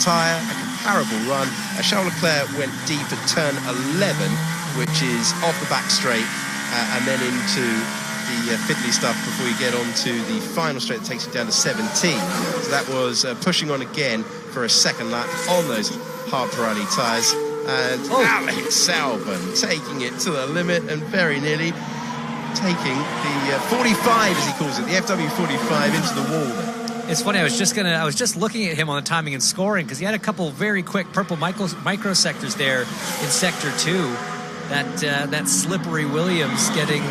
tyre, a comparable run. Charles Leclerc went deep at turn 11, which is off the back straight, and then into the fiddly stuff before you get on to the final straight that takes you down to 17. So that was pushing on again for a second lap on those hard Pirelli tyres. And Alex Albon taking it to the limit and very nearly taking the 45, as he calls it, the FW45 into the wall there. It's funny, I was just looking at him on the timing and scoring, because he had a couple very quick purple microsectors there in sector 2. That slippery Williams getting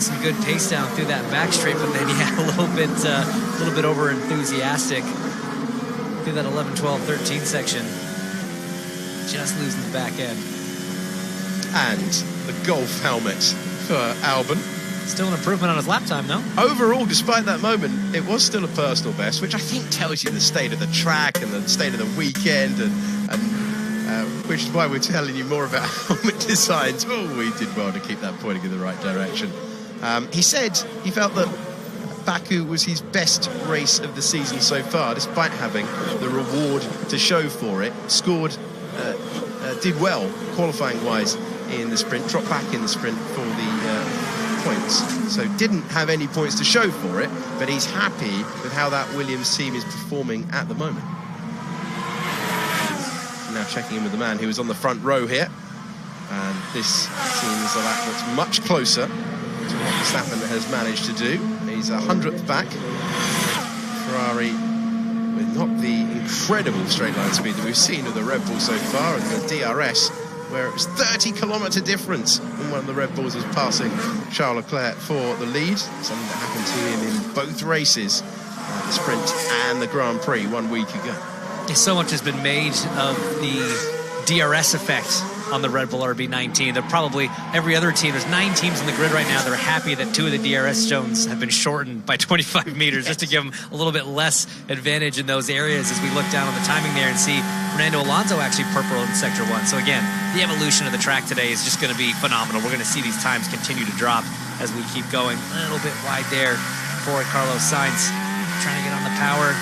some good pace down through that back straight, but then he had a little bit over enthusiastic through that 11, 12, 13 section, just losing the back end. And the Golf helmet for Albon. Still an improvement on his lap time, though. Overall, despite that moment, it was still a personal best, which I think tells you the state of the track and the state of the weekend, and which is why we're telling you more about helmet designs. Oh, we did well to keep that pointing in the right direction. He said he felt that Baku was his best race of the season so far, despite having the reward to show for it. Scored, did well qualifying-wise in the sprint, dropped back in the sprint for the points, so didn't have any points to show for it, but he's happy with how that Williams team is performing at the moment. Now checking in with the man who was on the front row here, and this seems a lap that's much closer to what Verstappen has managed to do. He's 100th back. Ferrari with not the incredible straight line speed that we've seen of the Red Bull so far, and the DRS, where it was 30-kilometre difference when one of the Red Bulls was passing Charles Leclerc for the lead. Something that happened to him in both races, the sprint and the Grand Prix 1 week ago. So much has been made of the DRS effect on the Red Bull RB19. They're probably, every other team, there's 9 teams in the grid right now, they're happy that 2 of the DRS zones have been shortened by 25 meters just to give them a little bit less advantage in those areas, as we look down on the timing there and see Fernando Alonso actually purple in sector 1. So again, the evolution of the track today is just going to be phenomenal. We're going to see these times continue to drop as we keep going. A little bit wide there for Carlos Sainz, trying to get on the power.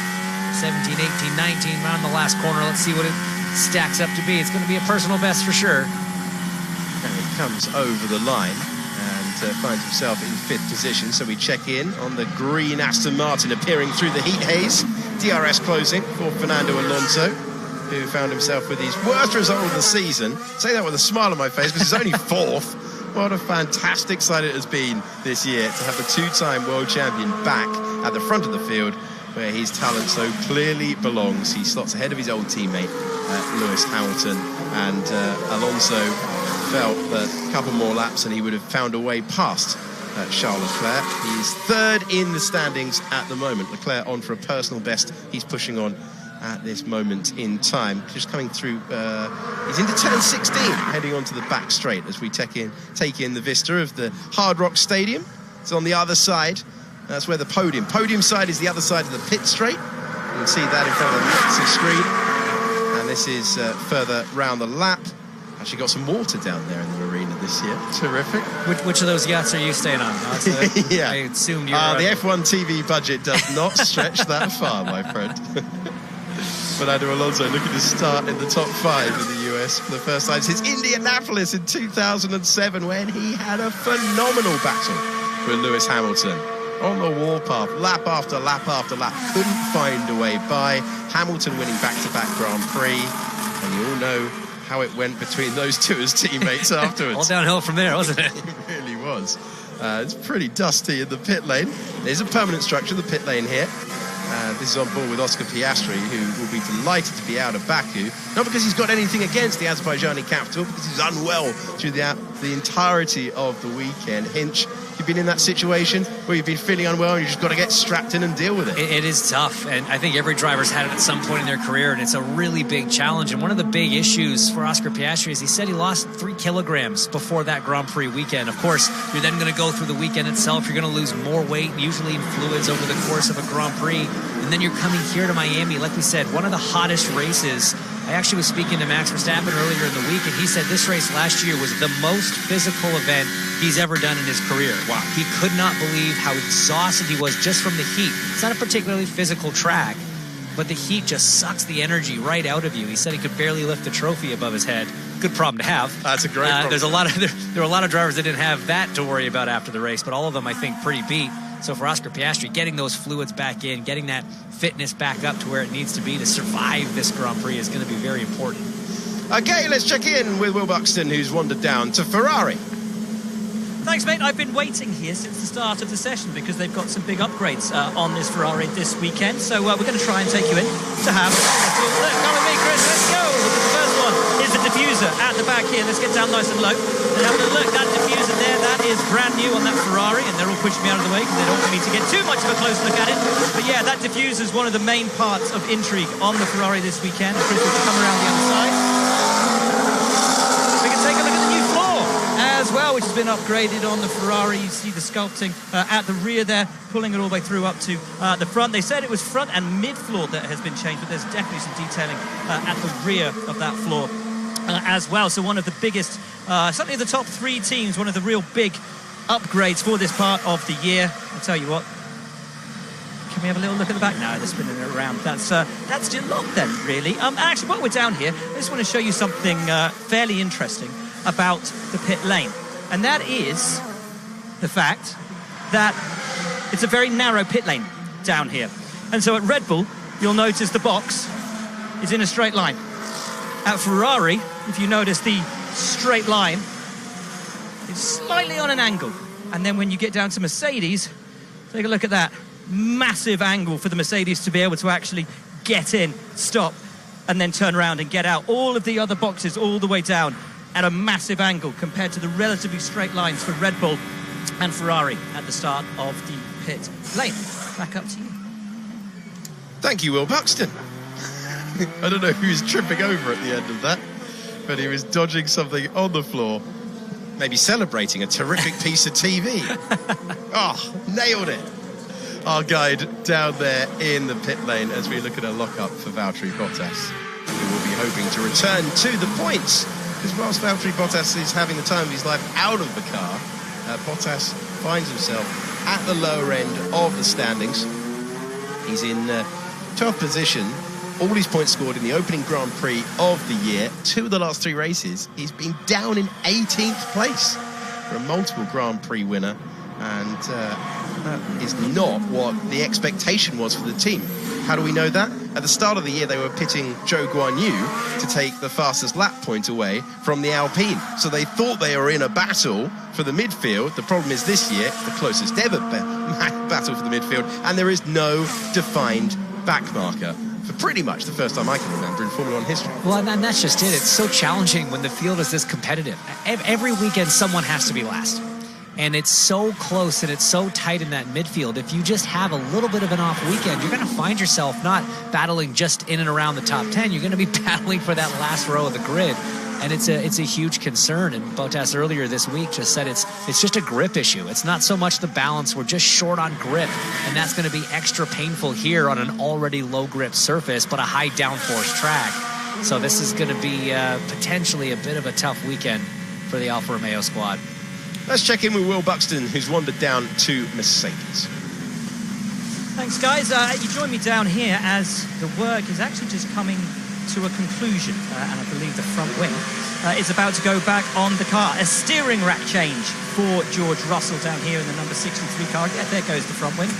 17, 18, 19, around the last corner. Let's see what it stacks up to be. It's going to be a personal best for sure. And he comes over the line and finds himself in 5th position. So we check in on the green Aston Martin appearing through the heat haze. DRS closing for Fernando Alonso, who found himself with his worst result of the season. Say that with a smile on my face, because he's only 4th. What a fantastic sight it has been this year to have the 2-time world champion back at the front of the field, where his talent so clearly belongs. He slots ahead of his old teammate, Lewis Hamilton, and Alonso felt that a couple more laps and he would have found a way past Charles Leclerc. He's 3rd in the standings at the moment. Leclerc on for a personal best. He's pushing on at this moment in time. Just coming through, he's into turn 16, heading onto the back straight as we take in the vista of the Hard Rock Stadium. It's on the other side. That's where the podium side is the other side of the pit straight. You can see that in front of the massive screen. And this is further round the lap. Actually got some water down there in the marina this year. Terrific. Which of those yachts are you staying on? Yeah. I assumed you were... the F1 TV budget does not stretch that far, my friend. Fernando Alonso looking to start in the top 5 in the US for the first time since Indianapolis in 2007, when he had a phenomenal battle with Lewis Hamilton. On the warpath, lap after lap after lap, couldn't find a way by. Hamilton winning back-to-back Grand Prix, and you all know how it went between those two as teammates afterwards. All downhill from there, wasn't it? It really was. It's pretty dusty in the pit lane. There's a permanent structure, the pit lane here. This is on board with Oscar Piastri, who will be delighted to be out of Baku. Not because he's got anything against the Azerbaijani capital, because he's unwell through the entirety of the weekend. Hinch, you've been in that situation where you've been feeling unwell and you've just got to get strapped in and deal with it. It is tough, and I think every driver's had it at some point in their career, and it's a really big challenge. And one of the big issues for Oscar Piastri is he said he lost 3 kilograms before that Grand Prix weekend. Of course, you're then going to go through the weekend itself. You're going to lose more weight, usually in fluids, over the course of a Grand Prix. And then you're coming here to Miami, like we said, one of the hottest races. I actually was speaking to Max Verstappen earlier in the week, and he said this race last year was the most physical event he's ever done in his career. Wow. He could not believe how exhausted he was just from the heat. It's not a particularly physical track, but the heat just sucks the energy right out of you. He said he could barely lift the trophy above his head. Good problem to have. That's a great problem. There were a lot of drivers that didn't have that to worry about after the race, but all of them, I think, pretty beat. So for Oscar Piastri, getting those fluids back in, getting that fitness back up to where it needs to be to survive this Grand Prix is going to be very important. Okay, let's check in with Will Buxton, who's wandered down to Ferrari. Thanks, mate. I've been waiting here since the start of the session because they've got some big upgrades on this Ferrari this weekend. So we're going to try and take you in to have a look. Come with me, Chris. Let's go. The first one is the diffuser at the back here. Let's get down nice and low. And have a look. That diffuser there, that is brand new on that Ferrari, and they're all pushing me out of the way because they don't want me to get too much of a close look at it. But yeah, that diffuser is one of the main parts of intrigue on the Ferrari this weekend. Chris will come around the other side. We can take a look at the new floor as well, which has been upgraded on the Ferrari. You see the sculpting at the rear there, pulling it all the way through up to the front. They said it was front and mid floor that has been changed, but there's definitely some detailing at the rear of that floor as well. So one of the biggest, certainly the top three teams, one of the real big upgrades for this part of the year. I'll tell you what. Can we have a little look at the back? No, they're spinning it around. That's still locked then, really. Actually, while we're down here, I just want to show you something fairly interesting about the pit lane. And that is the fact that it's a very narrow pit lane down here. And so at Red Bull, you'll notice the box is in a straight line. At Ferrari, if you notice the straight line, it's slightly on an angle. And then when you get down to Mercedes, take a look at that. Massive angle for the Mercedes to be able to actually get in, stop, and then turn around and get out. All of the other boxes all the way down at a massive angle compared to the relatively straight lines for Red Bull and Ferrari at the start of the pit lane. Back up to you. Thank you, Will Buxton. I don't know who was tripping over at the end of that, but he was dodging something on the floor, maybe celebrating a terrific piece of TV. Oh, nailed it. Our guide down there in the pit lane as we look at a lock-up for Valtteri Bottas, who will be hoping to return to the points, because whilst Valtteri Bottas is having the time of his life out of the car, Bottas finds himself at the lower end of the standings. He's in 12th position. All his points scored in the opening Grand Prix of the year. 2 of the last 3 races, he's been down in 18th place for a multiple Grand Prix winner. And that is not what the expectation was for the team. How do we know that? At the start of the year, they were pitting Zhou Guanyu to take the fastest lap point away from the Alpine. So they thought they were in a battle for the midfield. The problem is this year, it's the closest ever battle for the midfield, and there is no defined back marker for pretty much the first time I can remember in Formula One history. Well, and that's just it. It's so challenging when the field is this competitive. Every weekend, someone has to be last. And it's so close and it's so tight in that midfield. If you just have a little bit of an off weekend, you're going to find yourself not battling just in and around the top 10. You're going to be battling for that last row of the grid. And it's a huge concern. And Bottas earlier this week just said it's just a grip issue. It's not so much the balance. We're just short on grip. And that's going to be extra painful here on an already low grip surface, but a high downforce track. So this is going to be potentially a bit of a tough weekend for the Alfa Romeo squad. Let's check in with Will Buxton, who's wandered down to Mercedes. Thanks, guys. You join me down here as the work is actually just coming to a conclusion, and I believe the front wing is about to go back on the car. A steering rack change for George Russell down here in the number 63 car. Yeah, there goes the front wing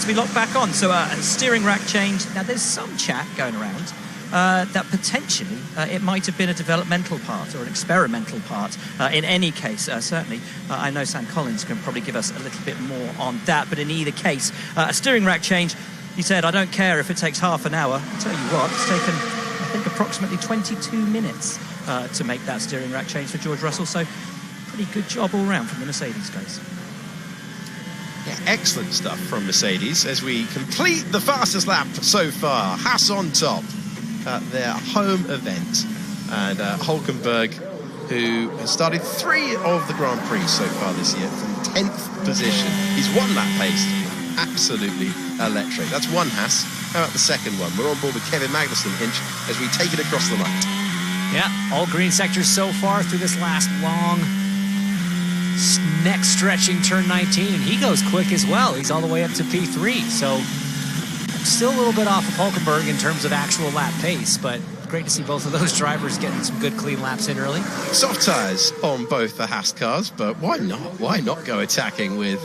to be locked back on. So a steering rack change. Now, there's some chat going around that potentially it might have been a developmental part or an experimental part. In any case, certainly, I know Sam Collins can probably give us a little bit more on that. But in either case, a steering rack change, he said, I don't care if it takes half an hour. I'll tell you what, it's taken, I think, approximately 22 minutes to make that steering rack change for George Russell. So pretty good job all round from the Mercedes guys. Yeah, excellent stuff from Mercedes as we complete the fastest lap so far. Haas on top at their home event, and Hülkenberg, who has started 3 of the Grand Prix so far this year from 10th position. He's 1 lap pace, absolutely electric. That's one Haas. How about the second one? We're on board with Kevin Magnussen, Hinch, as we take it across the line. Yeah, all green sectors so far through this last long neck stretching turn 19, and he goes quick as well. He's all the way up to P3, so still a little bit off of Hulkenberg in terms of actual lap pace, but great to see both of those drivers getting some good clean laps in early. Soft tyres on both the Haas cars, but why not? Why not go attacking with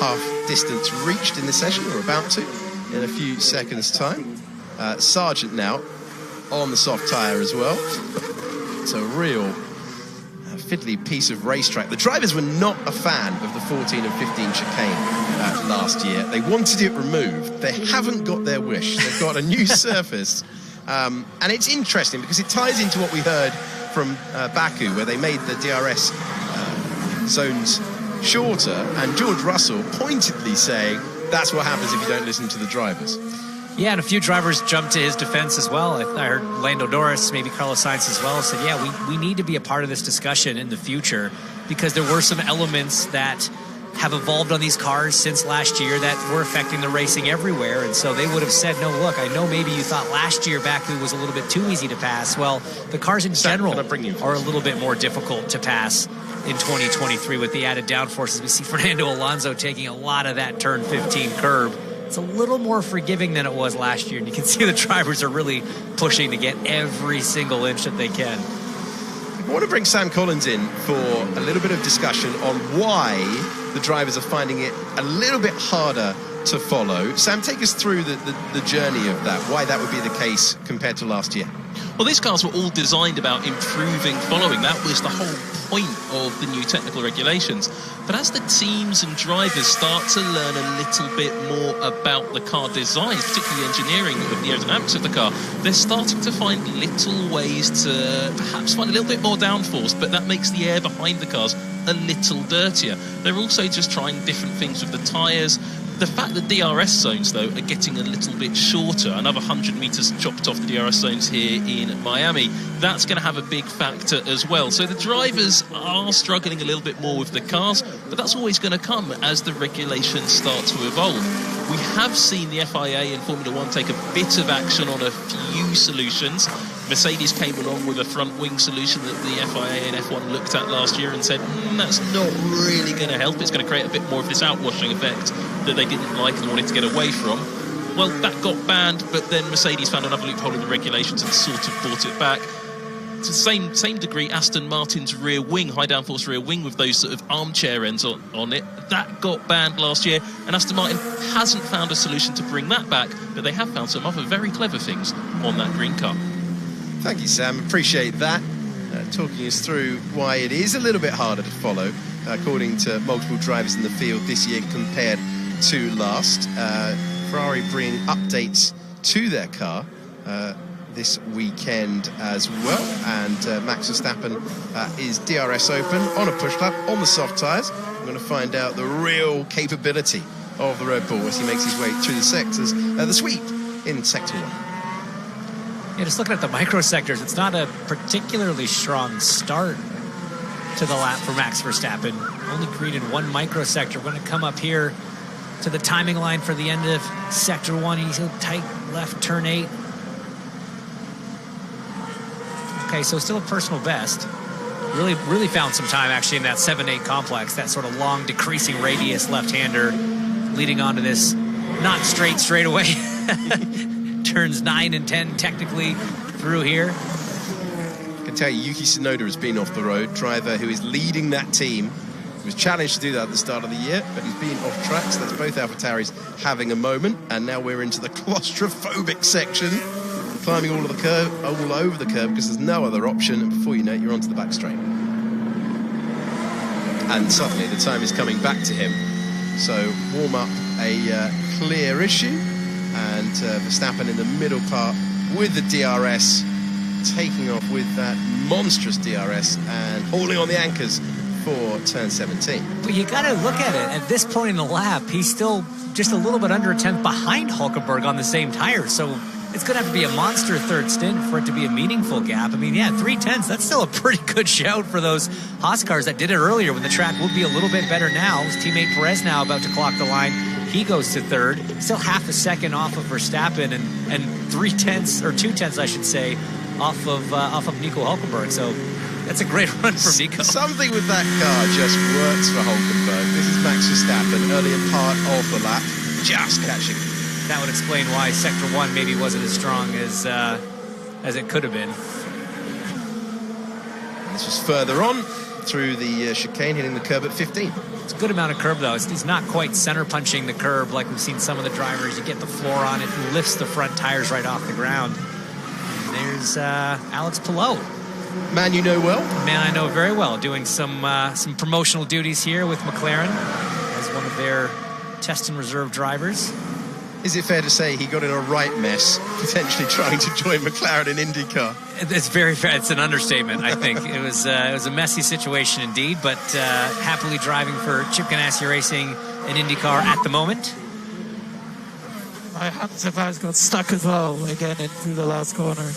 half distance reached in the session, or about to, in a few seconds' time? Sargent now on the soft tyre as well. It's a real fiddly piece of racetrack. The drivers were not a fan of the 14 and 15 chicane last year. They wanted it removed. They haven't got their wish. They've got a new surface. And it's interesting because it ties into what we heard from Baku, where they made the DRS zones shorter, and George Russell pointedly saying that's what happens if you don't listen to the drivers. Yeah, and a few drivers jumped to his defense as well. I heard Lando Norris, maybe Carlos Sainz as well, said, yeah, we need to be a part of this discussion in the future, because there were some elements that have evolved on these cars since last year that were affecting the racing everywhere. And so they would have said, no, look, I know maybe you thought last year Baku was a little bit too easy to pass. Well, the cars in general are a little bit more difficult to pass in 2023 with the added downforces. We see Fernando Alonso taking a lot of that turn 15 curb. It's a little more forgiving than it was last year, and you can see the drivers are really pushing to get every single inch that they can. I want to bring Sam Collins in for a little bit of discussion on why the drivers are finding it a little bit harder to follow. Sam, take us through the journey of that, why that would be the case compared to last year. Well, these cars were all designed about improving following. That was the whole point of the new technical regulations. But as the teams and drivers start to learn a little bit more about the car design, particularly engineering of the aerodynamics of the car, they're starting to find little ways to perhaps find a little bit more downforce, but that makes the air behind the cars a little dirtier. They're also just trying different things with the tyres. The fact that DRS zones, though, are getting a little bit shorter, another 100 metres chopped off the DRS zones here in Miami, that's going to have a big factor as well. So the drivers are struggling a little bit more with the cars, but that's always going to come as the regulations start to evolve. We have seen the FIA and Formula One take a bit of action on a few solutions. Mercedes came along with a front wing solution that the FIA and F1 looked at last year and said, that's not really going to help. It's going to create a bit more of this outwashing effect that they didn't like and wanted to get away from. Well, that got banned, but then Mercedes found another loophole in the regulations and sort of brought it back. To the same degree, Aston Martin's rear wing, high downforce rear wing with those sort of armchair ends on it, that got banned last year, and Aston Martin hasn't found a solution to bring that back, but they have found some other very clever things on that green car. Thank you, Sam. Appreciate that. Talking us through why it is a little bit harder to follow, according to multiple drivers in the field this year compared to last. Ferrari bringing updates to their car this weekend as well, and Max Verstappen is DRS open on a push lap on the soft tyres. We're going to find out the real capability of the Red Bull as he makes his way through the sectors. The sweep in Sector 1. Yeah, just looking at the microsectors, it's not a particularly strong start to the lap for Max Verstappen. Only green in one microsector. We're going to come up here to the timing line for the end of Sector 1. He's a tight left turn 8. Okay, so still a personal best. Really found some time actually in that 7-8 complex, that sort of long decreasing radius left-hander leading on to this not straight away. Turns 9 and 10 technically through here. I can tell you, Yuki Tsunoda has been off the road. Driver who is leading that team. He was challenged to do that at the start of the year, but he's been off track. So that's both AlphaTauris having a moment. And now we're into the claustrophobic section, climbing all over the curb because there's no other option. And before you know it, you're onto the back straight. And suddenly the time is coming back to him. So warm up a clear issue. And Verstappen in the middle part with the DRS, taking off with that monstrous DRS and holding on the anchors for turn 17. But you got to look at it. At this point in the lap, he's still just a little bit under a tenth behind Hulkenberg on the same tire. So it's going to have to be a monster third stint for it to be a meaningful gap. I mean, yeah, 3/10, that's still a pretty good shout for those Haas cars that did it earlier when the track would be a little bit better now. His teammate Perez now about to clock the line. He goes to third, still half a second off of Verstappen and 3/10 or 2/10, I should say, off of Nico Hulkenberg. So that's a great run for Nico. Something with that car just works for Hulkenberg. This is Max Verstappen, earlier part of the lap, just catching that would explain why Sector 1 maybe wasn't as strong as it could have been. This was further on through the chicane, hitting the curb at 15. It's a good amount of curb, though. It's not quite center punching the curb like we've seen some of the drivers. You get the floor on it, lifts the front tires right off the ground. And there's Alex Palou. Man you know well. Man I know very well, doing some promotional duties here with McLaren as one of their test and reserve drivers. Is it fair to say he got in a right mess, potentially trying to join McLaren in IndyCar? It's very fair. It's an understatement, I think. It was a messy situation indeed, but happily driving for Chip Ganassi Racing in IndyCar at the moment. My hands of ours got stuck as well, again, into the last corner.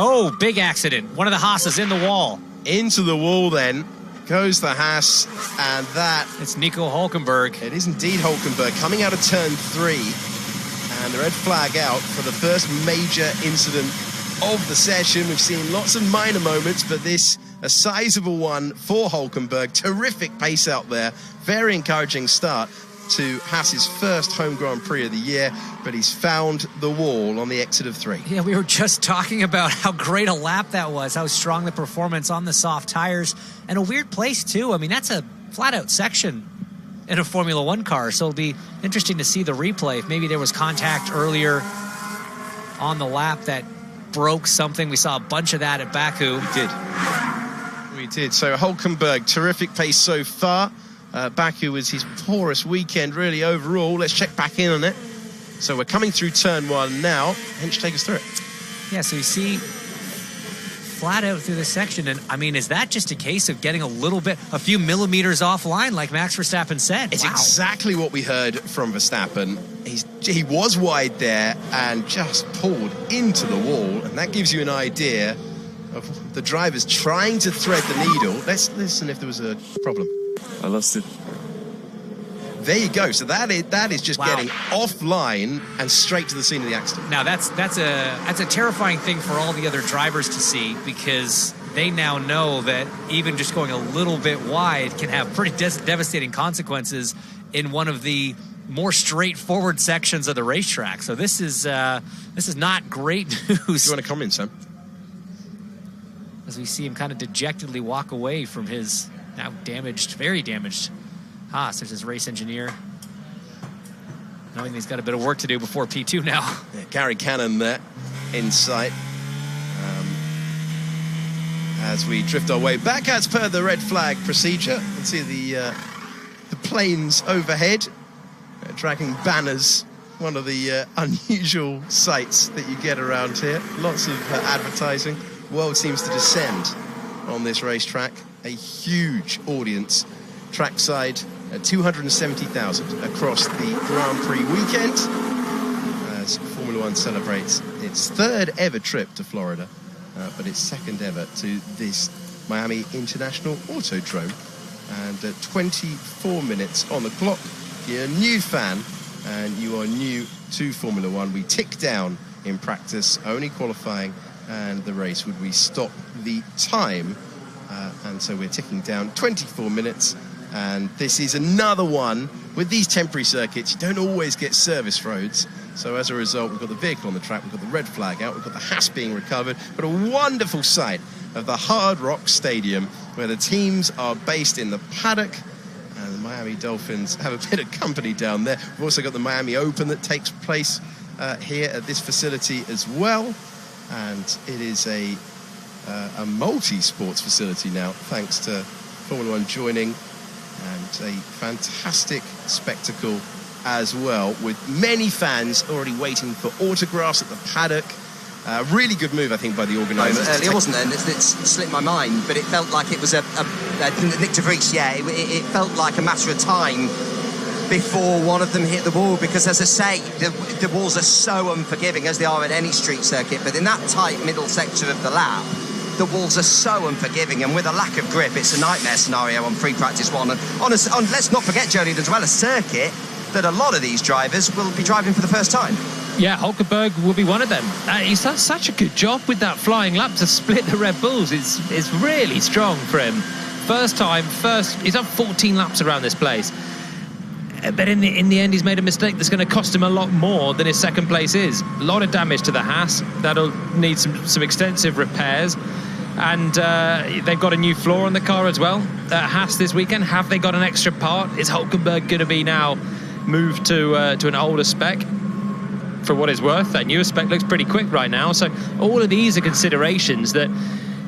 Oh, big accident. One of the Haas's in the wall. Into the wall then goes the Haas, and that... It's Nico Hülkenberg. It is indeed Hülkenberg coming out of turn 3, and the red flag out for the first major incident of the session. We've seen lots of minor moments, but this, a sizable one for Hülkenberg. Terrific pace out there. Very encouraging start to Haas's first home Grand Prix of the year, but he's found the wall on the exit of 3. Yeah, we were just talking about how great a lap that was, how strong the performance on the soft tires, and a weird place too. I mean, that's a flat-out section in a Formula One car, so it'll be interesting to see the replay. If maybe there was contact earlier on the lap that broke something. We saw a bunch of that at Baku. We did. So Hülkenberg, terrific pace so far. Baku was his poorest weekend, really, overall. Let's check back in on it. So we're coming through turn 1 now. Hinch, take us through it. Yeah, so you see flat out through this section, and I mean, is that just a case of getting a few millimeters offline, like Max Verstappen said? It's exactly what we heard from Verstappen. He was wide there and just pulled into the wall, and that gives you an idea of the drivers trying to thread the needle. Let's listen if there was a problem. I lost it. There you go. So that is just getting offline and straight to the scene of the accident. Now that's a terrifying thing for all the other drivers to see, because they now know that even just going a little bit wide can have pretty devastating consequences in one of the more straightforward sections of the racetrack. So this is not great news. Do you want to comment, Sam? As we see him kind of dejectedly walk away from his now damaged, very damaged Haas. There's his race engineer, knowing he's got a bit of work to do before P2 now. Yeah, Gary Cannon there in sight. As we drift our way back as per the red flag procedure, you can see the planes overhead dragging banners. One of the unusual sights that you get around here. Lots of advertising. World seems to descend on this racetrack. A huge audience trackside, 270,000 across the Grand Prix weekend as Formula One celebrates its 3rd ever trip to Florida, but its 2nd ever to this Miami International Autodrome. And 24 minutes on the clock. If you're a new fan and you are new to Formula One, we tick down in practice, only qualifying and the race would we stop the time. And so we're ticking down 24 minutes, and this is another one. With these temporary circuits, you don't always get service roads, so as a result we've got the vehicle on the track, we've got the red flag out, we've got the Haas being recovered, but a wonderful sight of the Hard Rock Stadium where the teams are based in the paddock, and the Miami Dolphins have a bit of company down there. We've also got the Miami Open that takes place here at this facility as well, and it is a multi-sports facility now, thanks to Formula One joining, and a fantastic spectacle as well, with many fans already waiting for autographs at the paddock. Really good move, I think, by the organisers. Earlier, wasn't there? It slipped my mind, but it felt like it was Nick de Vries, it felt like a matter of time before one of them hit the wall, because, as I say, the walls are so unforgiving, as they are at any street circuit, but in that tight middle sector of the lap, the walls are so unforgiving, and with a lack of grip, it's a nightmare scenario on free practice 1. And let's not forget, Jody, as well, a circuit that a lot of these drivers will be driving for the first time. Yeah, Hülkenberg will be one of them. He's done such a good job with that flying lap to split the Red Bulls. It's really strong for him. First time, he's done 14 laps around this place. But in the end, he's made a mistake that's going to cost him a lot more than his second place is. A lot of damage to the Haas. That'll need some extensive repairs. And they've got a new floor on the car as well. Haas this weekend, have they got an extra part? Is Hulkenberg going to be now moved to an older spec? For what it's worth, that newer spec looks pretty quick right now. So all of these are considerations that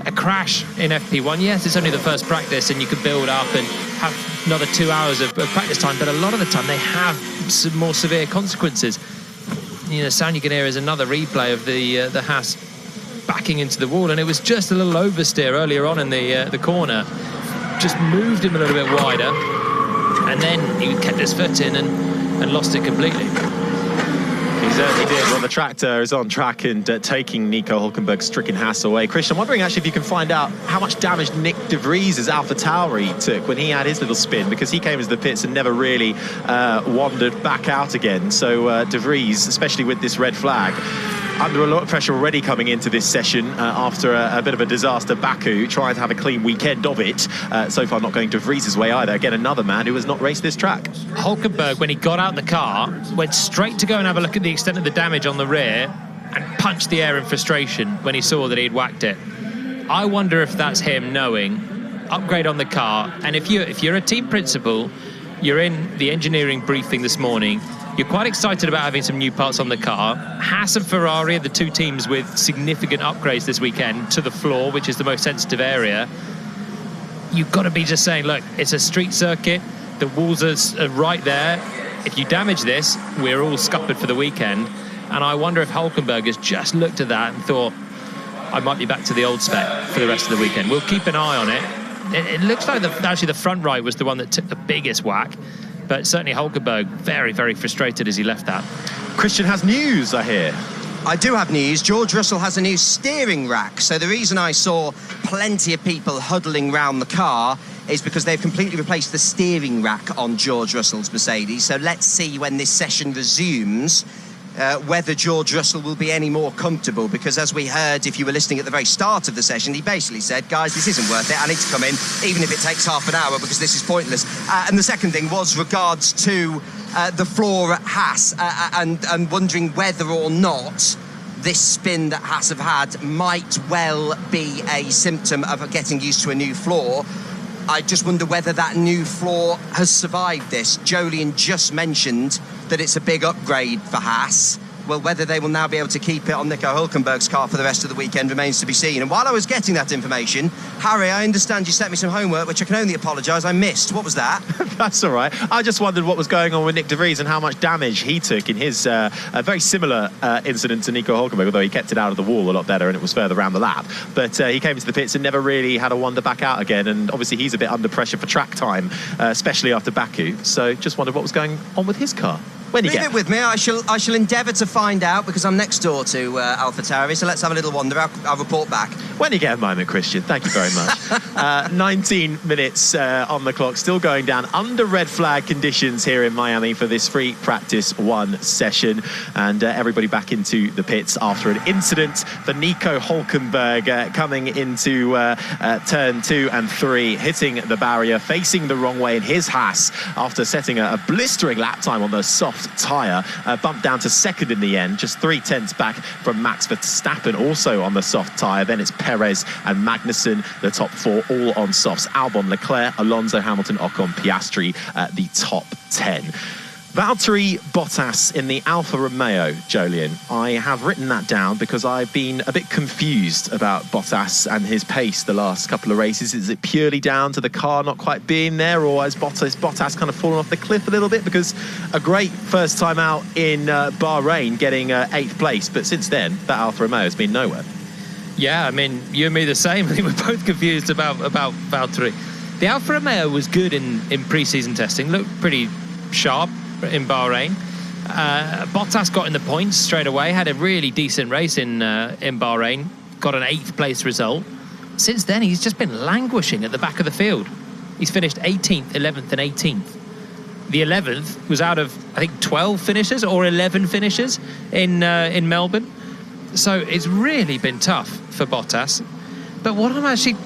a crash in FP1, yes, it's only the first practice and you can build up and have another 2 hours of practice time, but a lot of the time they have some more severe consequences. You know, the sound you can hear is another replay of the Haas backing into the wall, and it was just a little oversteer earlier on in the corner. Just moved him a little bit wider, and then he kept his foot in and lost it completely. He certainly did. Well, the tractor is on track and taking Nico Hulkenberg's stricken Haas away. Christian, I'm wondering actually if you can find out how much damage Nick de Vries' AlphaTauri took when he had his little spin, because he came into the pits and never really wandered back out again. So de Vries, especially with this red flag, under a lot of pressure already coming into this session after a bit of a disaster. Baku trying to have a clean weekend of it. So far not going de Vries' way either. Again, another man who has not raced this track. Hulkenberg, when he got out the car, went straight to go and have a look at the extent of the damage on the rear and punched the air in frustration when he saw that he'd whacked it. I wonder if that's him knowing, upgrade on the car, and if you're a team principal, you're in the engineering briefing this morning, you're quite excited about having some new parts on the car. Haas and Ferrari are the two teams with significant upgrades this weekend to the floor, which is the most sensitive area. You've got to be just saying, look, it's a street circuit, the walls are right there. If you damage this, we're all scuppered for the weekend. And I wonder if Hulkenberg has just looked at that and thought, I might be back to the old spec for the rest of the weekend. We'll keep an eye on it. It looks like actually the front right was the one that took the biggest whack. But certainly Hulkenberg very, very frustrated as he left that. Christian has news, I hear. I do have news. George Russell has a new steering rack. So the reason I saw plenty of people huddling round the car is because they've completely replaced the steering rack on George Russell's Mercedes. So let's see when this session resumes whether George Russell will be any more comfortable, because as we heard, if you were listening at the very start of the session, he basically said, guys, this isn't worth it, I need to come in even if it takes half an hour because this is pointless. And the second thing was regards to the floor at Haas and wondering whether or not this spin that Haas have had might well be a symptom of getting used to a new floor. I just wonder whether that new floor has survived this. Jolien just mentioned that it's a big upgrade for Haas. Well, whether they will now be able to keep it on Nico Hulkenberg's car for the rest of the weekend remains to be seen. And while I was getting that information, Harry, I understand you sent me some homework, which I can only apologise I missed. What was that? That's all right. I just wondered what was going on with Nick de Vries and how much damage he took in his very similar incident to Nico Hulkenberg, although he kept it out of the wall a lot better and it was further around the lap. But he came into the pits and never really had a wander back out again. And obviously he's a bit under pressure for track time, especially after Baku. So just wondered what was going on with his car. Leave it with me. I shall endeavour to find out, because I'm next door to AlphaTauri. So let's have a little wander. I'll report back. When you get a moment, Christian. Thank you very much. 19 minutes on the clock, still going down under red flag conditions here in Miami for this free practice one session, and everybody back into the pits after an incident for Nico Hulkenberg coming into turn 2 and 3, hitting the barrier, facing the wrong way in his Haas after setting a blistering lap time on the soft tyre, bumped down to second in the end, just 0.3 back from Max Verstappen, also on the soft tyre. Then it's Perez and Magnussen, the top 4, all on softs. Albon, Leclerc, Alonso, Hamilton, Ocon, Piastri, the top 10. Valtteri Bottas in the Alfa Romeo, Jolien. I have written that down because I've been a bit confused about Bottas and his pace the last couple of races. Is it purely down to the car not quite being there, or has Bottas kind of fallen off the cliff a little bit? Because a great first time out in Bahrain, getting 8th place, but since then, that Alfa Romeo has been nowhere. Yeah, I mean, you and me the same. I think we're both confused about Valtteri. The Alfa Romeo was good in pre-season testing, looked pretty sharp in Bahrain. Bottas got in the points straight away, had a really decent race in Bahrain, got an 8th place result. Since then, he's just been languishing at the back of the field. He's finished 18th, 11th and 18th. The 11th was out of, I think, 12 finishes or 11 finishes in Melbourne. So it's really been tough for Bottas. But what I'm actually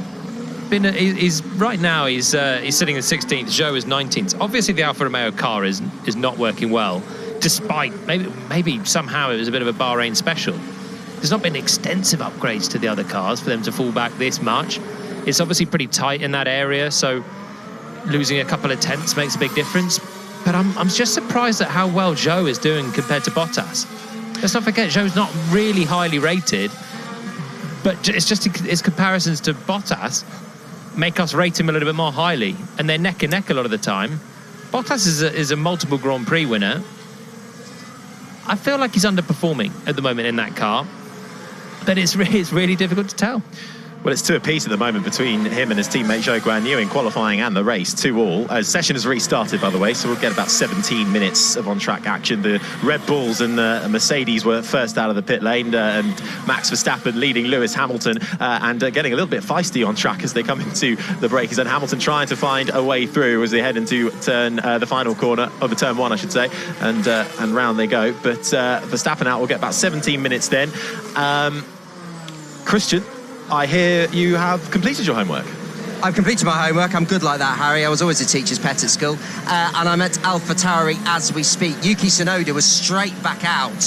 been. He's right now. He's sitting in 16th. Zhou is 19th. Obviously, the Alfa Romeo car is not working well, despite maybe somehow it was a bit of a Bahrain special. There's not been extensive upgrades to the other cars for them to fall back this much. It's obviously pretty tight in that area, so losing a couple of tenths makes a big difference. But I'm just surprised at how well Zhou is doing compared to Bottas. Let's not forget, Zhou's not really highly rated, but it's just his comparisons to Bottas make us rate him a little bit more highly, and they're neck and neck a lot of the time. Bottas is a multiple Grand Prix winner. I feel like he's underperforming at the moment in that car, but it's really difficult to tell. Well, it's 2 apiece at the moment between him and his teammate Zhou Guanyu in qualifying and the race, 2-2. Session has restarted, by the way, so we'll get about 17 minutes of on-track action. The Red Bulls and the Mercedes were first out of the pit lane, and Max Verstappen leading Lewis Hamilton and getting a little bit feisty on track as they come into the breakers. And Hamilton trying to find a way through as they head into turn the final corner of the turn 1, I should say, and round they go. But Verstappen out. We'll get about 17 minutes then. Christian, I hear you have completed your homework. I've completed my homework. I'm good like that, Harry. I was always a teacher's pet at school. And I'm at AlphaTauri as we speak. Yuki Tsunoda was straight back out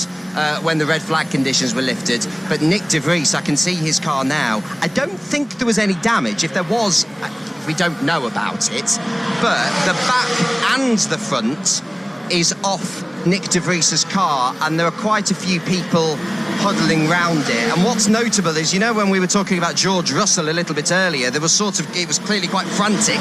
when the red flag conditions were lifted. But Nick de Vries, I can see his car now. I don't think there was any damage. If there was, we don't know about it. But the back and the front is off Nick de Vries's car, and there are quite a few people huddling round it. And what's notable is, you know, when we were talking about George Russell a little bit earlier, there was it was clearly quite frantic,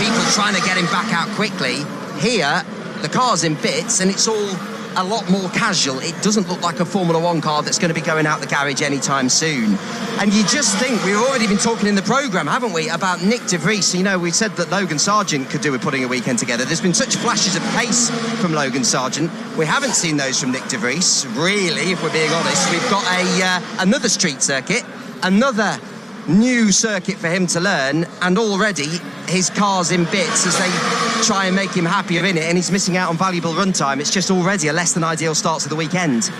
people trying to get him back out quickly. Here, the car's in bits, and it's all a lot more casual. It doesn't look like a Formula One car that's going to be going out the garage anytime soon. And you just think, we've already been talking in the programme, haven't we, about Nick de Vries. You know, we said that Logan Sargent could do with putting a weekend together. There's been such flashes of pace from Logan Sargent. We haven't seen those from Nick de Vries, really, if we're being honest. We've got another street circuit, another new circuit for him to learn, and already his car's in bits as they try and make him happier in it, and he's missing out on valuable run time. It's just already a less than ideal start to the weekend.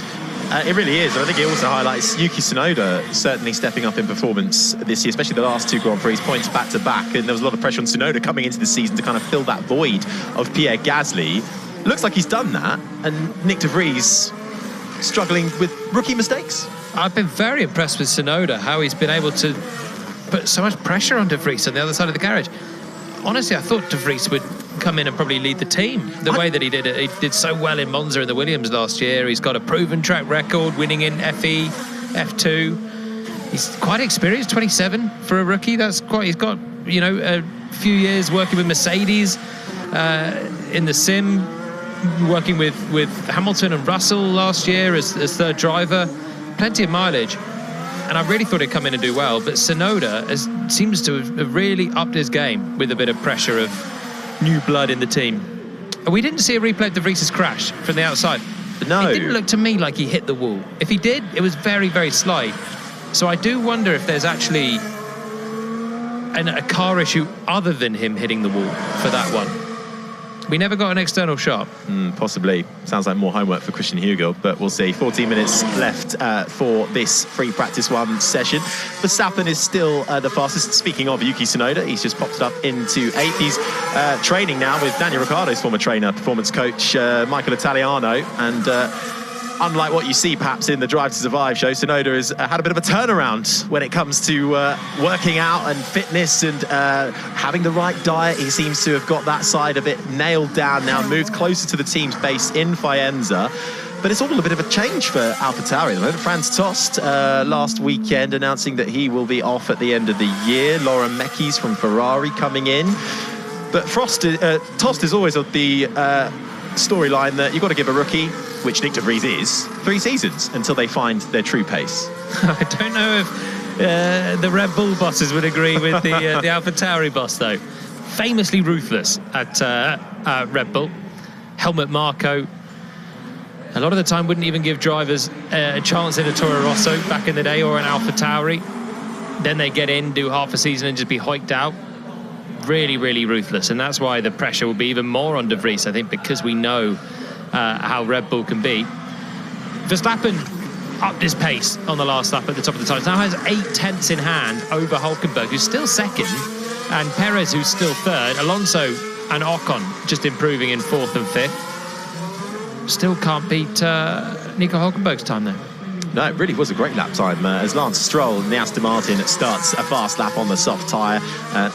It really is. I think it also highlights Yuki Tsunoda certainly stepping up in performance this year, especially the last 2 Grand Prix, points back to back, and there was a lot of pressure on Tsunoda coming into the season to kind of fill that void of Pierre Gasly. Looks like he's done that, and Nick de Vries struggling with rookie mistakes. I've been very impressed with Tsunoda, how he's been able to put so much pressure on de Vries on the other side of the garage. Honestly, I thought de Vries would come in and probably lead the team the way that he did it. He did so well in Monza and the Williams last year. He's got a proven track record, winning in FE, F2. He's quite experienced, 27 for a rookie. That's quite. He's got, you know, a few years working with Mercedes in the sim, working with Hamilton and Russell last year as third driver. Plenty of mileage. And I really thought he'd come in and do well, but Tsunoda seems to have really upped his game with a bit of pressure of new blood in the team. And we didn't see a replay of de Vries' crash from the outside. No. It didn't look to me like he hit the wall. If he did, it was very, very slight. So I do wonder if there's actually a car issue other than him hitting the wall for that one. We never got an external shot. Possibly. Sounds like more homework for Christian Hugel, but we'll see. 14 minutes left for this free practice 1 session. Verstappen is still the fastest. Speaking of Yuki Tsunoda, he's just popped it up into 8th. He's training now with Daniel Ricciardo's former trainer, performance coach Michael Italiano, and unlike what you see perhaps in the Drive to Survive show, Tsunoda has had a bit of a turnaround when it comes to working out and fitness and having the right diet. He seems to have got that side of it nailed down now, moved closer to the team's base in Faenza. But it's all a bit of a change for AlphaTauri at the moment. Franz Tost last weekend announcing that he will be off at the end of the year. Laura Mekies from Ferrari coming in. But Tost is always of the storyline that you've got to give a rookie, which Nick de Vries is, 3 seasons until they find their true pace. I don't know if the Red Bull bosses would agree with the AlphaTauri boss, though. Famously ruthless at Red Bull. Helmut Marko, a lot of the time, wouldn't even give drivers a chance in a Toro Rosso back in the day or an AlphaTauri. Then they get in, do half a season and just be hiked out. Really, really ruthless. And that's why the pressure will be even more on de Vries, I think, because we know how Red Bull can be. Verstappen, upped his pace on the last lap at the top of the tyres. Now has 8 tenths in hand over Hulkenberg, who's still second, and Perez, who's still third. Alonso and Ocon just improving in 4th and 5th. Still can't beat Nico Hulkenberg's time though. No, it really was a great lap time as Lance Stroll in the Aston Martin starts a fast lap on the soft tyre,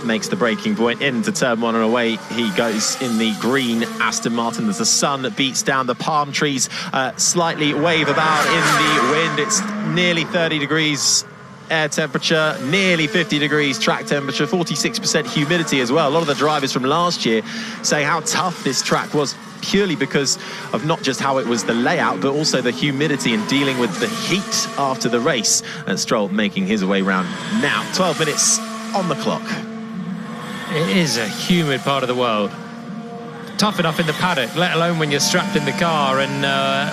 makes the braking point into turn 1 and away he goes in the green Aston Martin as the sun beats down the palm trees, slightly wave about in the wind. It's nearly 30 degrees air temperature, nearly 50 degrees track temperature, 46% humidity as well. A lot of the drivers from last year say how tough this track was, purely because of not just how it was the layout, but also the humidity and dealing with the heat after the race. And Stroll making his way round now. 12 minutes on the clock. It is a humid part of the world. Tough enough in the paddock, let alone when you're strapped in the car and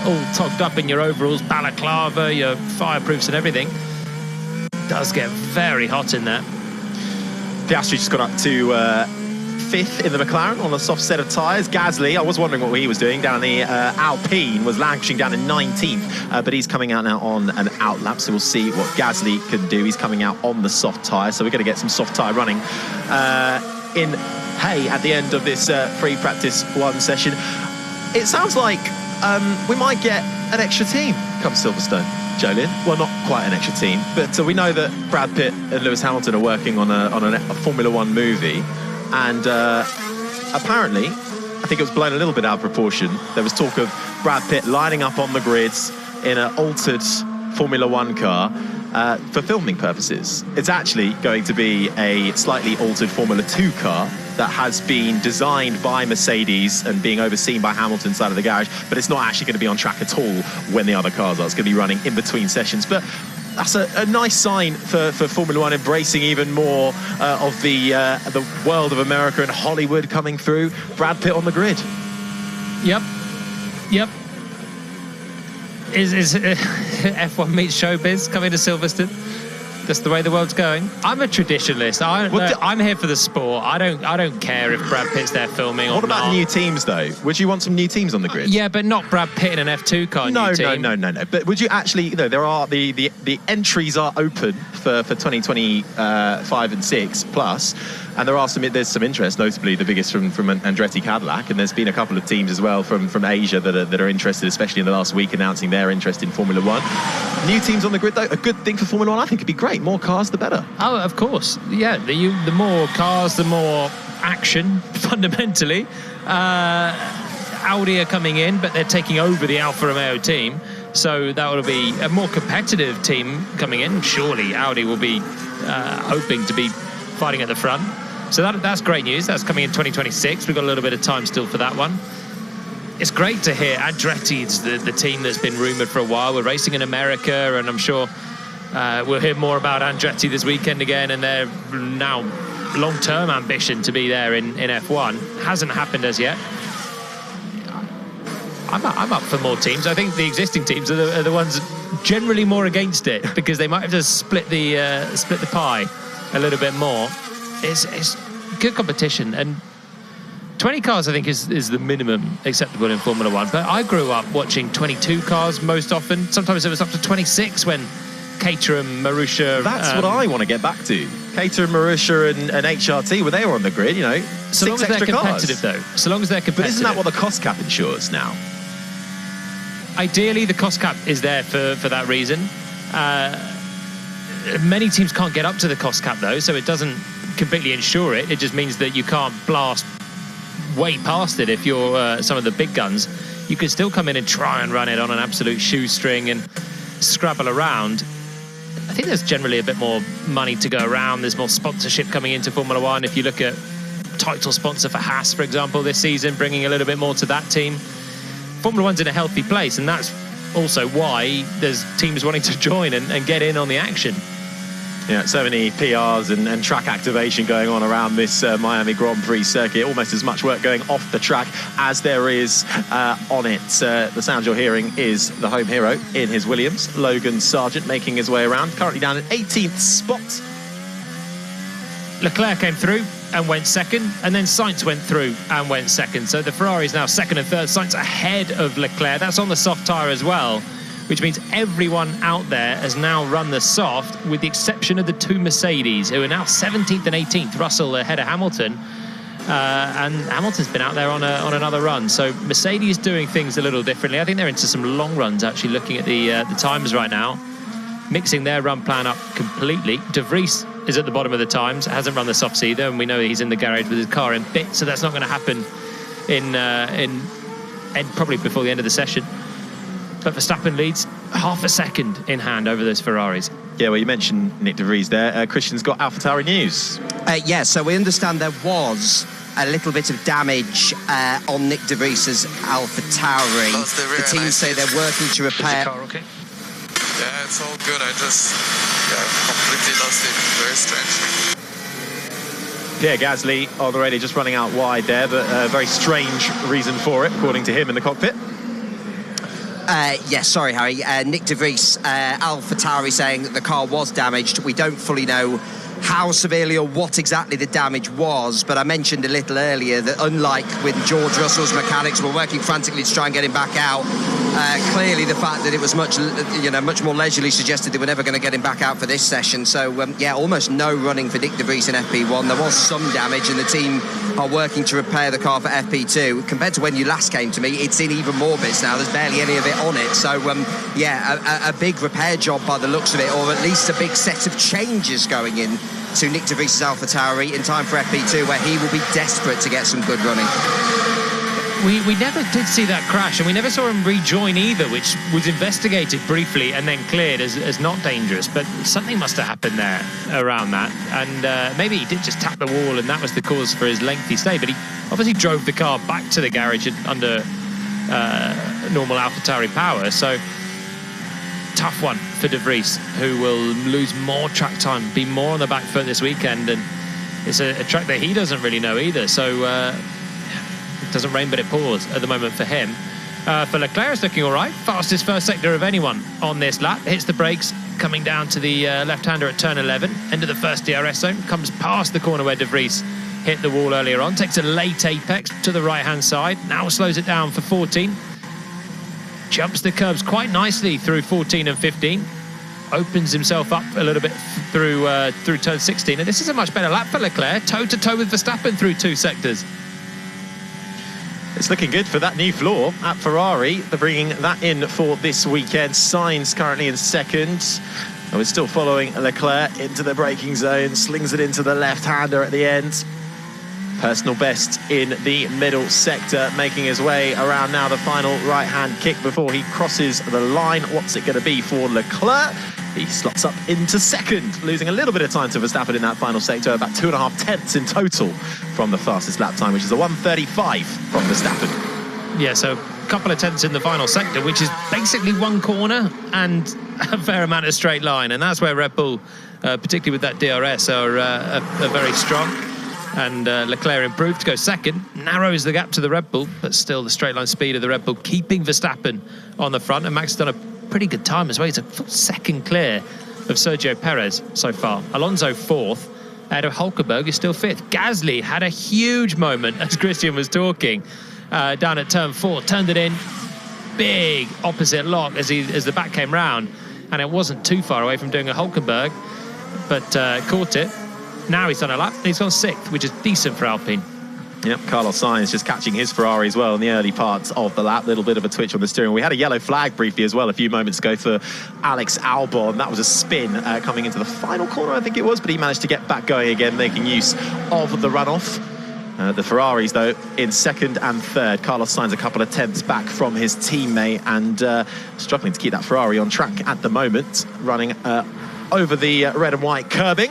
all togged up in your overalls, balaclava, your fireproofs and everything. It does get very hot in there. Piastri just got up to 5th in the McLaren on a soft set of tyres. Gasly, I was wondering what he was doing down in the Alpine, was languishing down in 19th, but he's coming out now on an out lap, so we'll see what Gasly can do. He's coming out on the soft tyre, so we're going to get some soft tyre running in Hay at the end of this free practice 1 session. It sounds like we might get an extra team come Silverstone, Jolyn. Well, not quite an extra team, but we know that Brad Pitt and Lewis Hamilton are working on a Formula 1 movie. And apparently, I think it was blown a little bit out of proportion. There was talk of Brad Pitt lining up on the grids in an altered Formula 1 car for filming purposes. It's actually going to be a slightly altered Formula 2 car that has been designed by Mercedes and being overseen by Hamilton's side of the garage, but it's not actually going to be on track at all when the other cars are. It's going to be running in between sessions. But that's a nice sign for Formula 1, embracing even more of the world of America and Hollywood coming through. Brad Pitt on the grid. Yep. Is F1 meets showbiz coming to Silverstone? That's the way the world's going. I'm a traditionalist. I'm here for the sport. I don't care if Brad Pitt's there filming or not. What about new teams, though? Would you want some new teams on the grid? Yeah, but not Brad Pitt in an F2 car. No. But would you actually? You know, there are the entries are open for 2025 and 6 plus, and there's some interest. Notably, the biggest from Andretti Cadillac, and there's been a couple of teams as well from Asia that are interested, especially in the last week, announcing their interest in Formula 1. New teams on the grid, though, a good thing for Formula 1. I think it'd be great. More cars, the better. Oh, of course. Yeah, the more cars, the more action, fundamentally. Audi are coming in, but they're taking over the Alfa Romeo team. So that will be a more competitive team coming in. Surely Audi will be hoping to be fighting at the front. So that's great news. That's coming in 2026. We've got a little bit of time still for that one. It's great to hear Andretti is the team that's been rumoured for a while. We're racing in America, and I'm sure we'll hear more about Andretti this weekend again, and their now long-term ambition to be there in F1 hasn't happened as yet. I'm up for more teams. I think the existing teams are the ones generally more against it, because they might have to split the pie a little bit more. It's good competition, and 20 cars I think is the minimum acceptable in Formula 1. But I grew up watching 22 cars most often. Sometimes it was up to 26 when Caterham, Marussia... That's what I want to get back to. Caterham, Marussia and HRT, where they were on the grid, you know, so long as they're competitive, though. So long as they're competitive. But isn't that what the cost cap ensures now? Ideally, the cost cap is there for that reason. Many teams can't get up to the cost cap, though, so it doesn't completely ensure it. It just means that you can't blast way past it. If you're some of the big guns, you can still come in and try and run it on an absolute shoestring and scrabble around. I think there's generally a bit more money to go around. There's more sponsorship coming into Formula 1. If you look at title sponsor for Haas, for example, this season, bringing a little bit more to that team. Formula 1's in a healthy place, and that's also why there's teams wanting to join and get in on the action. Yeah, so many PRs and track activation going on around this Miami Grand Prix circuit. Almost as much work going off the track as there is on it. The sound you're hearing is the home hero in his Williams, Logan Sargent, making his way around. Currently down in 18th spot. Leclerc came through and went second, and then Sainz went through and went second. So the Ferrari is now second and third. Sainz ahead of Leclerc. That's on the soft tyre as well. which means everyone out there has now run the soft, with the exception of the 2 Mercedes, who are now 17th and 18th. Russell ahead of Hamilton. And Hamilton's been out there on another run. So Mercedes doing things a little differently. I think they're into some long runs, actually, looking at the times right now. Mixing their run plan up completely. De Vries is at the bottom of the times, hasn't run the softs either, and we know he's in the garage with his car in bits, so that's not going to happen in probably before the end of the session. But Verstappen leads half a second in hand over those Ferraris. Yeah, well, you mentioned Nick De Vries there. Christian's got AlphaTauri news. Yeah, so we understand there was a little bit of damage on Nick De Vries' AlphaTauri. The team say they're working to repair. Is the car okay? Yeah, it's all good. I just completely lost it. Very strange. Pierre Gasly on the radio, just running out wide there, but a very strange reason for it, according to him in the cockpit. Yes, sorry, Harry. Nick De Vries, AlphaTauri saying that the car was damaged. We don't fully know how severely or what exactly the damage was, but I mentioned a little earlier that unlike when George Russell's mechanics were working frantically to try and get him back out, clearly the fact that it was much more leisurely suggested they were never going to get him back out for this session. So yeah, almost no running for Nick De Vries in FP1. There was some damage, and the team are working to repair the car for FP2. Compared to when you last came to me, it's in even more bits now. There's barely any of it on it. So yeah, a big repair job by the looks of it, or at least a big set of changes going in to Nick De Vries' AlphaTauri in time for FP2, where he will be desperate to get some good running. We never did see that crash, and we never saw him rejoin either, which was investigated briefly and then cleared as not dangerous. But something must have happened there around that, and maybe he did just tap the wall, and that was the cause for his lengthy stay. But he obviously drove the car back to the garage under normal AlphaTauri power. So tough one for De Vries, who will lose more track time, be more on the back foot this weekend, and it's a track that he doesn't really know either. So it doesn't rain but it pours at the moment for him. For Leclerc, it's looking all right. Fastest first sector of anyone on this lap. Hits the brakes, coming down to the left-hander at turn 11, into the first DRS zone, comes past the corner where De Vries hit the wall earlier on, takes a late apex to the right-hand side, now slows it down for 14. Jumps the curbs quite nicely through 14 and 15. Opens himself up a little bit through turn 16. And this is a much better lap for Leclerc, toe-to-toe with Verstappen through 2 sectors. It's looking good for that new floor at Ferrari. They're bringing that in for this weekend. Sainz currently in second. And we're still following Leclerc into the braking zone. Slings it into the left-hander at the end. Personal best in the middle sector, making his way around now the final right-hand kick before he crosses the line. What's it going to be for Leclerc? He slots up into second, losing a little bit of time to Verstappen in that final sector, about 2.5 tenths in total from the fastest lap time, which is a 1:35 from Verstappen. Yeah, so a couple of tenths in the final sector, which is basically one corner and a fair amount of straight line, and that's where Red Bull, particularly with that DRS, are very strong. And Leclerc improved to go second, narrows the gap to the Red Bull, but still the straight line speed of the Red Bull keeping Verstappen on the front. And Max has done a pretty good time as well. He's a full second clear of Sergio Perez so far. Alonso fourth, ahead of Hulkenberg, is still fifth. Gasly had a huge moment, as Christian was talking, down at turn 4, turned it in, big opposite lock as the back came round, and it wasn't too far away from doing a Hulkenberg, but caught it. Now he's done a lap, and he's gone 6th, which is decent for Alpine. Yep, Carlos Sainz just catching his Ferrari as well in the early parts of the lap. Little bit of a twitch on the steering. We had a yellow flag briefly as well a few moments ago for Alex Albon. That was a spin coming into the final corner, I think it was, but he managed to get back going again, making use of the runoff. The Ferraris, though, in second and third. Carlos Sainz a couple of tenths back from his teammate, and struggling to keep that Ferrari on track at the moment, running over the red and white curbing.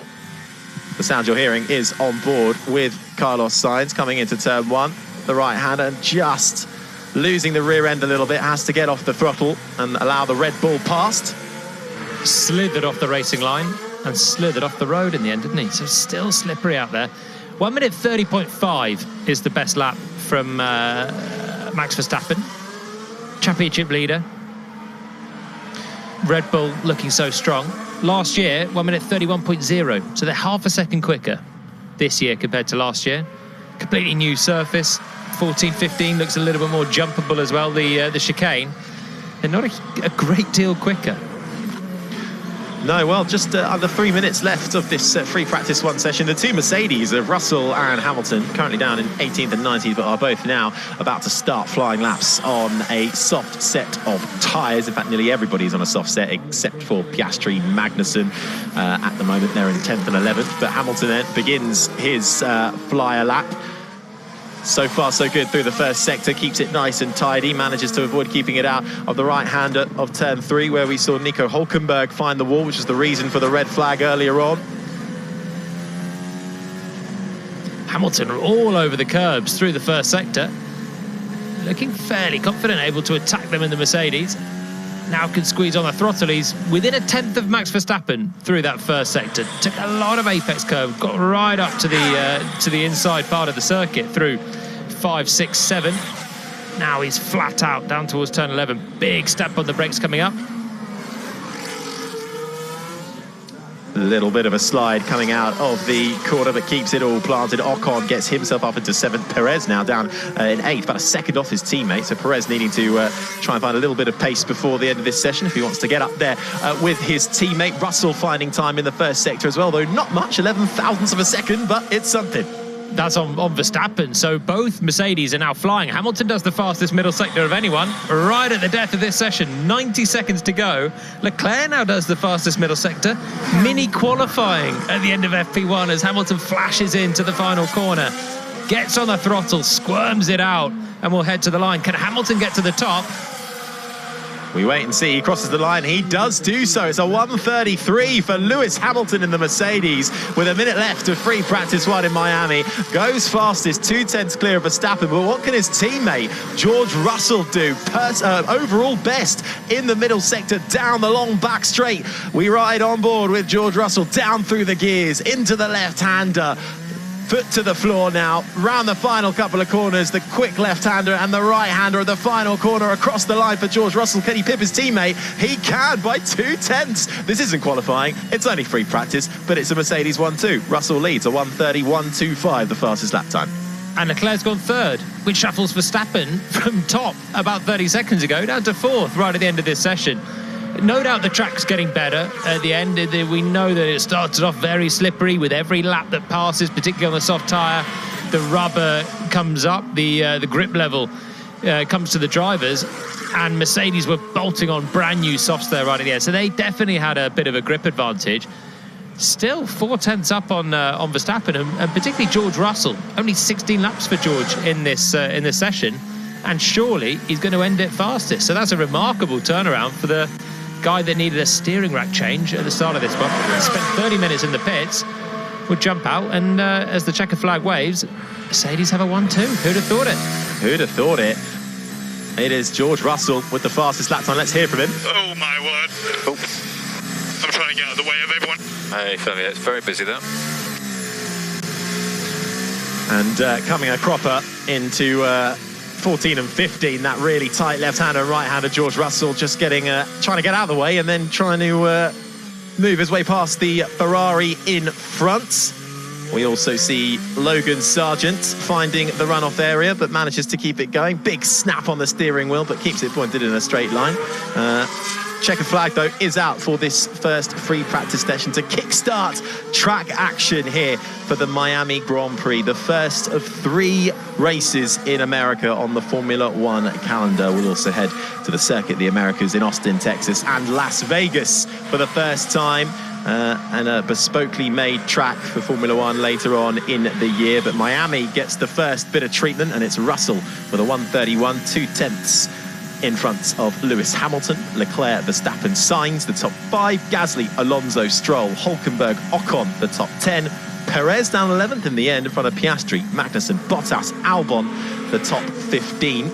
The sound you're hearing is on board with Carlos Sainz coming into turn 1. The right hander just losing the rear end a little bit, has to get off the throttle and allow the Red Bull past. Slithered off the racing line and slithered off the road in the end, didn't he? So still slippery out there. 1 minute 30.5 is the best lap from Max Verstappen, championship leader. Red Bull looking so strong. Last year, 1 minute 31.0. So they're half a second quicker this year compared to last year. Completely new surface. 14, 15 looks a little bit more jumpable as well, the chicane. they're not a great deal quicker. No, well, just under 3 minutes left of this free practice one session. The two Mercedes of Russell and Hamilton, currently down in 18th and 19th, but are both now about to start flying laps on a soft set of tyres. In fact, nearly everybody's on a soft set except for Piastri, Magnussen. At the moment, they're in 10th and 11th, but Hamilton then begins his flyer lap. So far, so good through the first sector, keeps it nice and tidy, manages to avoid keeping it out of the right-hander of turn 3, where we saw Nico Hülkenberg find the wall, which was the reason for the red flag earlier on. Hamilton all over the curbs through the first sector, looking fairly confident, able to attack them in the Mercedes. Now can squeeze on the throttle. He's within a tenth of Max Verstappen through that first sector. Took a lot of apex curve, got right up to the inside part of the circuit through 5, 6, 7. Now he's flat out down towards turn 11. Big step on the brakes coming up. A little bit of a slide coming out of the corner, but keeps it all planted. Ocon gets himself up into 7th. Perez now down in 8th, about a second off his teammate. So Perez needing to try and find a little bit of pace before the end of this session if he wants to get up there with his teammate. Russell finding time in the first sector as well, though not much, 11 thousandths of a second, but it's something. That's on Verstappen, so both Mercedes are now flying. Hamilton does the fastest middle sector of anyone, right at the death of this session, 90 seconds to go. Leclerc now does the fastest middle sector, mini qualifying at the end of FP1 as Hamilton flashes into the final corner, gets on the throttle, squirms it out, and will head to the line. Can Hamilton get to the top? We wait and see. He crosses the line. He does do so. It's a 1:33 for Lewis Hamilton in the Mercedes with a minute left of free practice one in Miami. Goes fastest, 2/10 clear of Verstappen. But what can his teammate George Russell do? Overall best in the middle sector, down the long back straight. We ride on board with George Russell down through the gears into the left-hander. Foot to the floor now, round the final couple of corners, the quick left-hander and the right-hander at the final corner across the line for George Russell. Can he pip his teammate? He can by 2/10. This isn't qualifying, it's only free practice, but it's a Mercedes 1-2. Russell leads a 1:30.125, the fastest lap time. And Leclerc's gone third, which shuffles Verstappen from top about 30 seconds ago down to fourth right at the end of this session. No doubt the track's getting better at the end. We know that it started off very slippery with every lap that passes, particularly on the soft tyre. The rubber comes up, the grip level comes to the drivers, and Mercedes were bolting on brand new softs there right at the end. So they definitely had a bit of a grip advantage. Still 4/10 up on Verstappen, and particularly George Russell. Only 16 laps for George in this session, and surely he's going to end it fastest. So that's a remarkable turnaround for the guy that needed a steering rack change at the start of this one. Spent 30 minutes in the pits, would jump out, and as the checker flag waves, Mercedes have a 1-2. Who'd have thought it? Who'd have thought it? It is George Russell with the fastest lap time. Let's hear from him. Oh my word. Oh. I'm trying to get out of the way of everyone. Hey, yeah, it's very busy there. And coming a cropper into 14 and 15, that really tight left-hander and right-hander. George Russell just getting trying to get out of the way and then trying to move his way past the Ferrari in front. We also see Logan Sargent finding the runoff area, but manages to keep it going. Big snap on the steering wheel, but keeps it pointed in a straight line. Checker flag, though, is out for this first free practice session to kickstart track action here for the Miami Grand Prix, the first of 3 races in America on the Formula One calendar. We'll also head to the Circuit of the Americas in Austin, Texas, and Las Vegas for the first time. And a bespokely made track for Formula One later on in the year. But Miami gets the first bit of treatment, and it's Russell with a 1:31, 2/10 in front of Lewis Hamilton. Leclerc, Verstappen, Sainz, the top 5. Gasly, Alonso, Stroll, Hülkenberg, Ocon, the top 10. Perez down 11th in the end in front of Piastri, Magnussen, Bottas, Albon, the top 15.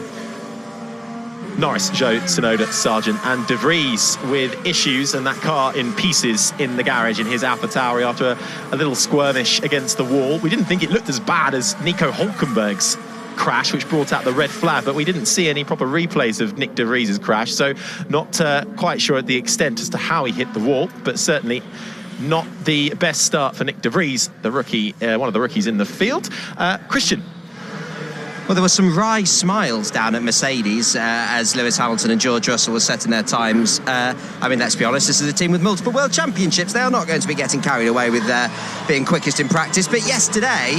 Norris, Zhou, Tsunoda, Sargent and De Vries with issues, and that car in pieces in the garage in his AlphaTauri after a little squirmish against the wall. We didn't think it looked as bad as Nico Hülkenberg's crash, which brought out the red flag, but we didn't see any proper replays of Nick De Vries' crash, so not quite sure at the extent as to how he hit the wall, but certainly not the best start for Nick De Vries, the rookie, one of the rookies in the field. Christian, Well, there were some wry smiles down at Mercedes as Lewis Hamilton and George Russell were setting their times. I mean, let's be honest, this is a team with multiple world championships. They are not going to be getting carried away with being quickest in practice. But yesterday,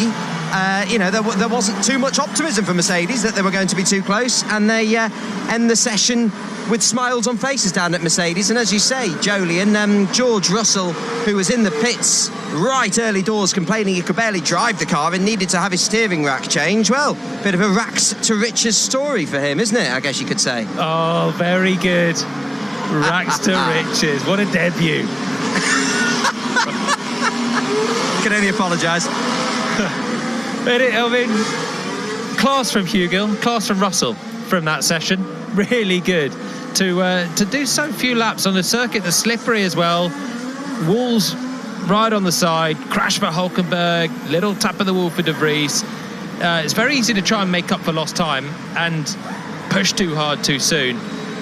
there wasn't too much optimism for Mercedes that they were going to be too close, and they end the session with smiles on faces down at Mercedes. And as you say, Jolyon, George Russell, who was in the pits right early doors complaining he could barely drive the car and needed to have his steering rack changed. Well, bit of a rags to riches story for him, isn't it, I guess you could say. Oh, very good. Rags to riches. What a debut. Can only apologise. I mean, class from Hugill, class from Russell from that session. Really good to do so few laps on the circuit that's slippery as well. Walls right on the side, crash for Hulkenberg, little tap of the wall for De Vries. It's very easy to try and make up for lost time and push too hard too soon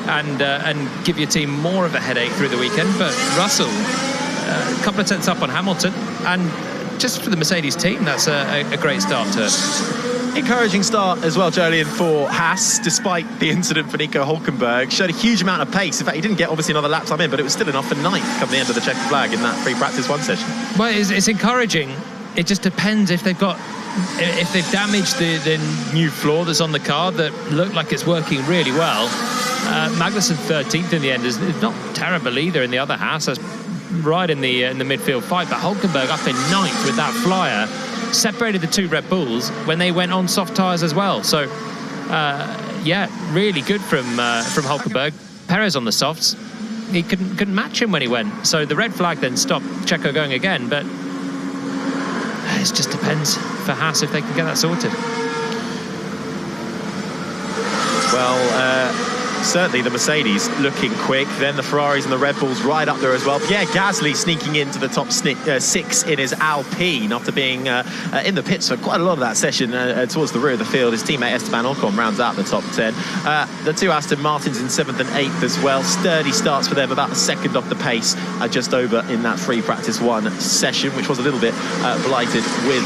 and give your team more of a headache through the weekend. But Russell, a couple of tenths up on Hamilton, and just for the Mercedes team, that's a great start to it. Encouraging start as well, Jolyon, for Haas, despite the incident for Nico Hulkenberg. Showed a huge amount of pace. In fact, he didn't get obviously another lap time in, but it was still enough for ninth come the end of the checkered flag in that free practice 1 session. Well, it's encouraging. It just depends if they've damaged the new floor that's on the car that looked like it's working really well. Magnussen 13th in the end is not terrible either in the other Haas. That's right in the midfield fight, but Hulkenberg up in ninth with that flyer separated the two Red Bulls when they went on soft tyres as well. So really good from Hulkenberg. Perez on the softs, he couldn't match him when he went, so the red flag then stopped Checo going again. But it just depends for Haas if they can get that sorted. Well, certainly the Mercedes looking quick, then the Ferraris and the Red Bulls right up there as well. Pierre Gasly sneaking into the top 6 in his Alpine after being in the pits for quite a lot of that session towards the rear of the field. His teammate Esteban Ocon rounds out the top 10. The two Aston Martins in 7th and 8th as well. Sturdy starts for them, about a second off the pace, just over in that free practice 1 session, which was a little bit blighted with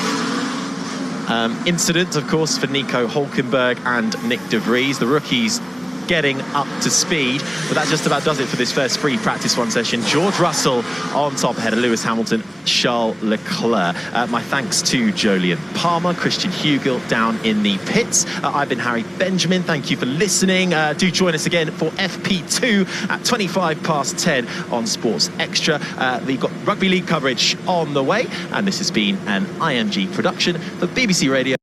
incident, of course, for Nico Hulkenberg and Nick De Vries. The rookies getting up to speed, but that just about does it for this first free practice 1 session. George Russell on top ahead of Lewis Hamilton, Charles Leclerc. My thanks to Jolyon Palmer, Christian Hugill down in the pits. I've been Harry Benjamin. Thank you for listening. Do join us again for FP2 at 10:25 on Sports Extra. We've got rugby league coverage on the way, and this has been an IMG production for BBC Radio.